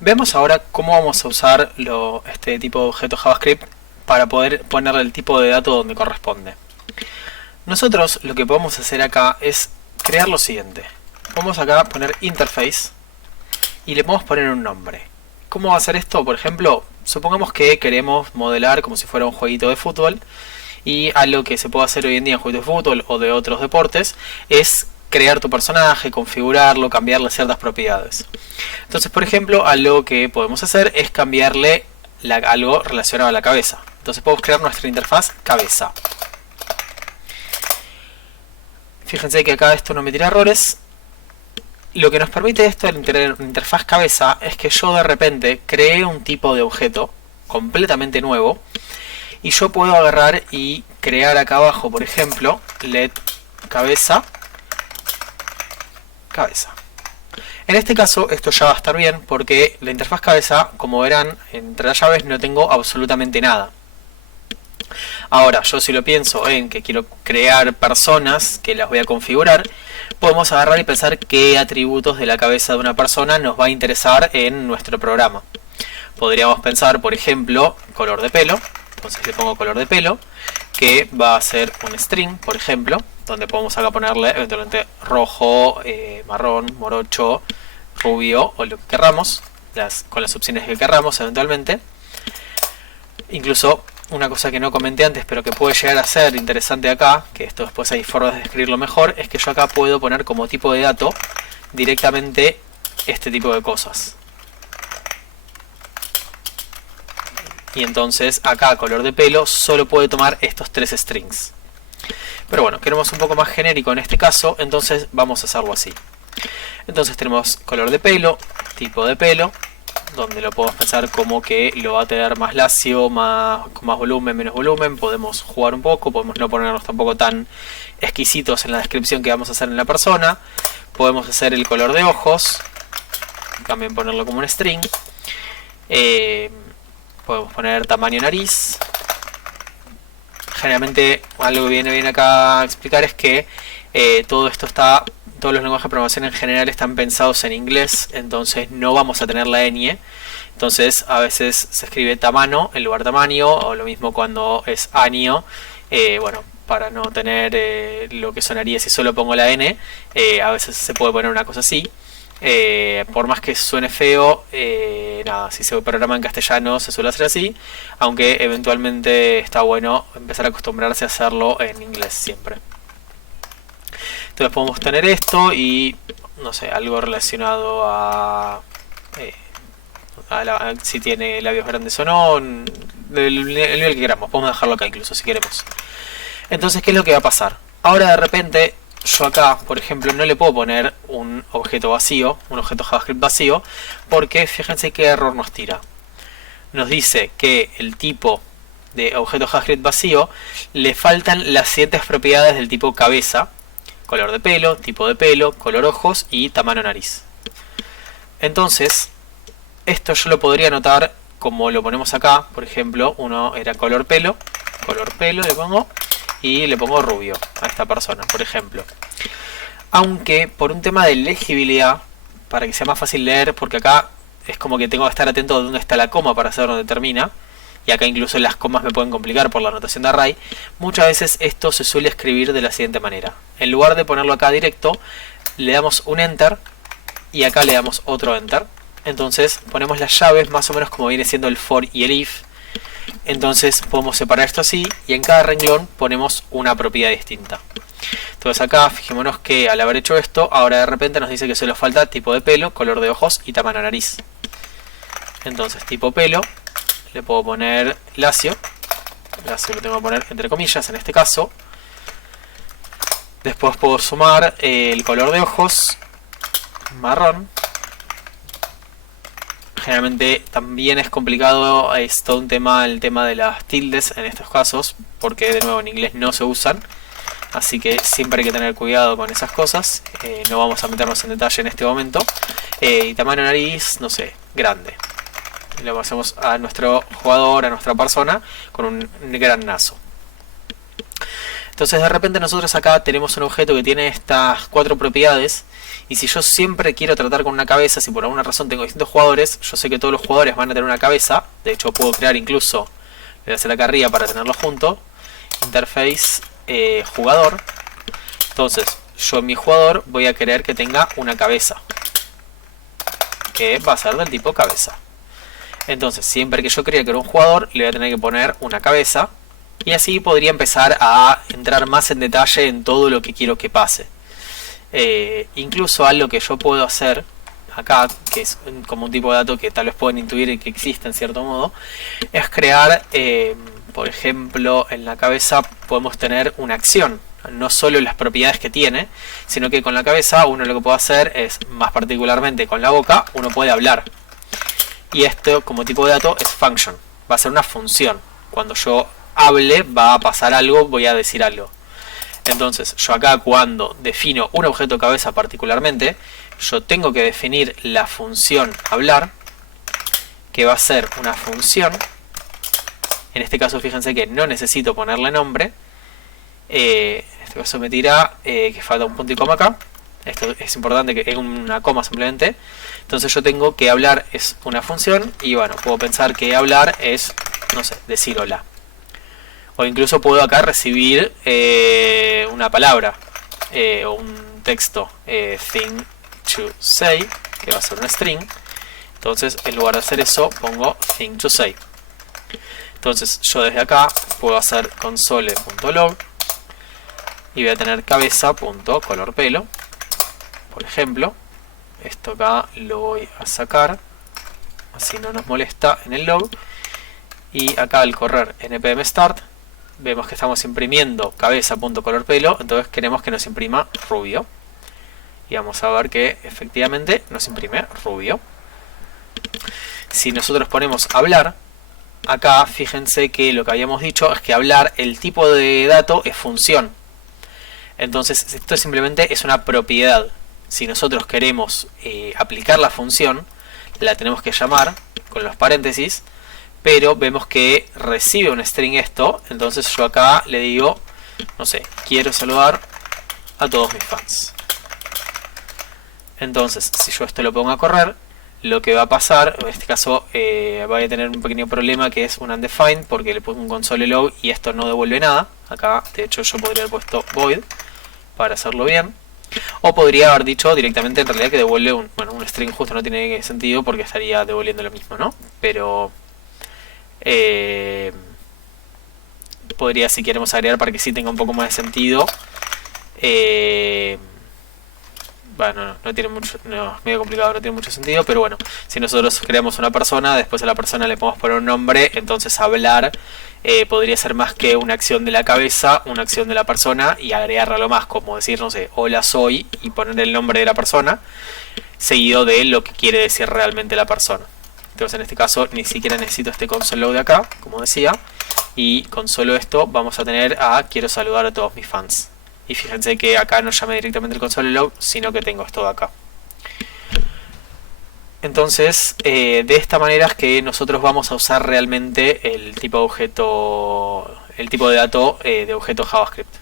Veamos ahora cómo vamos a usar este tipo de objeto JavaScript para poder ponerle el tipo de dato donde corresponde. Nosotros lo que podemos hacer acá es crear lo siguiente. Vamos acá a poner interface y le podemos poner un nombre. ¿Cómo va a ser esto? Por ejemplo, supongamos que queremos modelar como si fuera un jueguito de fútbol, y algo que se puede hacer hoy en día en juegos de fútbol o de otros deportes es crear tu personaje, configurarlo, cambiarle ciertas propiedades. Entonces, por ejemplo, algo que podemos hacer es cambiarle algo relacionado a la cabeza. Entonces podemos crear nuestra interfaz cabeza. Fíjense que acá esto no me tira errores. Lo que nos permite esto, la interfaz cabeza, es que yo de repente cree un tipo de objeto completamente nuevo y yo puedo agarrar y crear acá abajo, por ejemplo, let cabeza. En este caso esto ya va a estar bien porque la interfaz cabeza, como verán, entre las llaves no tengo absolutamente nada. Ahora, yo si lo pienso en que quiero crear personas que las voy a configurar, podemos agarrar y pensar qué atributos de la cabeza de una persona nos va a interesar en nuestro programa. Podríamos pensar, por ejemplo, color de pelo. Entonces le pongo color de pelo, que va a ser un string, por ejemplo, donde podemos acá ponerle eventualmente rojo, marrón, morocho, rubio o lo que querramos, con las opciones que querramos eventualmente. Incluso una cosa que no comenté antes, pero que puede llegar a ser interesante acá, que esto después hay formas de describirlo mejor, es que yo acá puedo poner como tipo de dato directamente este tipo de cosas. Y entonces acá color de pelo solo puede tomar estos tres strings. Pero bueno, queremos un poco más genérico en este caso, entonces vamos a hacerlo así. Entonces tenemos color de pelo, tipo de pelo, donde lo podemos pensar como que lo va a tener más lacio, con más volumen, menos volumen. Podemos jugar un poco, podemos no ponernos tampoco tan exquisitos en la descripción que vamos a hacer en la persona. Podemos hacer el color de ojos, también ponerlo como un string. Podemos poner tamaño nariz. Generalmente algo que viene bien acá a explicar es que todos los lenguajes de programación en general están pensados en inglés, entonces no vamos a tener la ñ. Entonces a veces se escribe tamaño en lugar de tamaño, o lo mismo cuando es año. Bueno, para no tener lo que sonaría si solo pongo la n, a veces se puede poner una cosa así. Por más que suene feo, nada, si se programa en castellano se suele hacer así, aunque eventualmente está bueno empezar a acostumbrarse a hacerlo en inglés siempre. Entonces podemos tener esto y, no sé, algo relacionado a si tiene labios grandes o no, el nivel que queramos, podemos dejarlo acá incluso si queremos. Entonces, ¿qué es lo que va a pasar? Ahora de repente yo acá, por ejemplo, no le puedo poner un objeto vacío, un objeto JavaScript vacío, porque fíjense qué error nos tira. Nos dice que el tipo de objeto JavaScript vacío le faltan las siguientes propiedades del tipo cabeza: color de pelo, tipo de pelo, color ojos y tamaño nariz. Entonces, esto yo lo podría anotar como lo ponemos acá. Por ejemplo, uno era color pelo le pongo, y le pongo rubio a esta persona, por ejemplo. Aunque por un tema de legibilidad, para que sea más fácil leer, porque acá es como que tengo que estar atento de dónde está la coma para saber dónde termina, y acá incluso las comas me pueden complicar por la notación de array, muchas veces esto se suele escribir de la siguiente manera. En lugar de ponerlo acá directo, le damos un enter y acá le damos otro enter. Entonces ponemos las llaves más o menos como viene siendo el for y el if. Entonces podemos separar esto así y en cada renglón ponemos una propiedad distinta. Entonces acá fijémonos que al haber hecho esto, ahora de repente nos dice que solo falta tipo de pelo, color de ojos y tamaño nariz. Entonces tipo pelo, le puedo poner lacio lo tengo que poner entre comillas en este caso. Después puedo sumar el color de ojos, marrón. Generalmente también es complicado, es todo un tema el tema de las tildes en estos casos, porque de nuevo en inglés no se usan, así que siempre hay que tener cuidado con esas cosas. No vamos a meternos en detalle en este momento. Y tamaño nariz, no sé, grande. Le pasamos a nuestro jugador, a nuestra persona, con un gran naso. Entonces de repente nosotros acá tenemos un objeto que tiene estas 4 propiedades, y si yo siempre quiero tratar con una cabeza, si por alguna razón tengo distintos jugadores, yo sé que todos los jugadores van a tener una cabeza. De hecho puedo crear incluso, le voy a hacer acá arriba para tenerlo junto, interface jugador. Entonces yo en mi jugador voy a querer que tenga una cabeza, que va a ser del tipo cabeza. Entonces siempre que yo crea que era un jugador, le voy a tener que poner una cabeza, y así podría empezar a entrar más en detalle en todo lo que quiero que pase. Incluso algo que yo puedo hacer acá, que es como un tipo de dato que tal vez pueden intuir que existe en cierto modo, es crear, por ejemplo, en la cabeza podemos tener una acción, no solo las propiedades que tiene, sino que con la cabeza uno lo que puede hacer es, más particularmente con la boca, uno puede hablar. Y esto como tipo de dato es function, va a ser una función. Cuando yo hable va a pasar algo, voy a decir algo. Entonces yo acá cuando defino un objeto cabeza particularmente, yo tengo que definir la función hablar, que va a ser una función. En este caso fíjense que no necesito ponerle nombre. En este caso me tira que falta un punto y coma acá. Esto es importante, que es una coma simplemente. Entonces yo tengo que hablar es una función, y bueno, puedo pensar que hablar es, no sé, decir hola. O incluso puedo acá recibir una palabra o un texto, thing to say, que va a ser una string. Entonces en lugar de hacer eso pongo thing to say. Entonces yo desde acá puedo hacer console.log y voy a tener cabeza.colorpelo, por ejemplo. Esto acá lo voy a sacar, así no nos molesta en el log. Y acá al correr npm start vemos que estamos imprimiendo cabeza.colorpelo, entonces queremos que nos imprima rubio. Y vamos a ver que efectivamente nos imprime rubio. Si nosotros ponemos hablar, acá fíjense que lo que habíamos dicho es que hablar, el tipo de dato es función. Entonces esto simplemente es una propiedad. Si nosotros queremos aplicar la función, la tenemos que llamar con los paréntesis, pero vemos que recibe un string esto. Entonces yo acá le digo, no sé, quiero saludar a todos mis fans. Entonces si yo esto lo pongo a correr, lo que va a pasar, en este caso voy a tener un pequeño problema, que es un undefined, porque le pongo un console log y esto no devuelve nada. Acá de hecho yo podría haber puesto void para hacerlo bien, o podría haber dicho directamente en realidad que devuelve un string. Justo no tiene sentido porque estaría devolviendo lo mismo, ¿no? Pero podría, si queremos agregar para que sí tenga un poco más de sentido, bueno, no tiene mucho, no, es medio complicado, no tiene mucho sentido, pero bueno, si nosotros creamos una persona, después a la persona le podemos poner un nombre, entonces hablar podría ser más que una acción de la cabeza, una acción de la persona, y agregarle algo más, como decir, no sé, hola soy, y poner el nombre de la persona, seguido de lo que quiere decir realmente la persona. Entonces en este caso ni siquiera necesito este console log de acá, como decía, y con solo esto vamos a tener a quiero saludar a todos mis fans. Y fíjense que acá no llame directamente el console log, sino que tengo esto de acá. Entonces, de esta manera es que nosotros vamos a usar realmente el tipo de objeto, el tipo de dato de objeto JavaScript.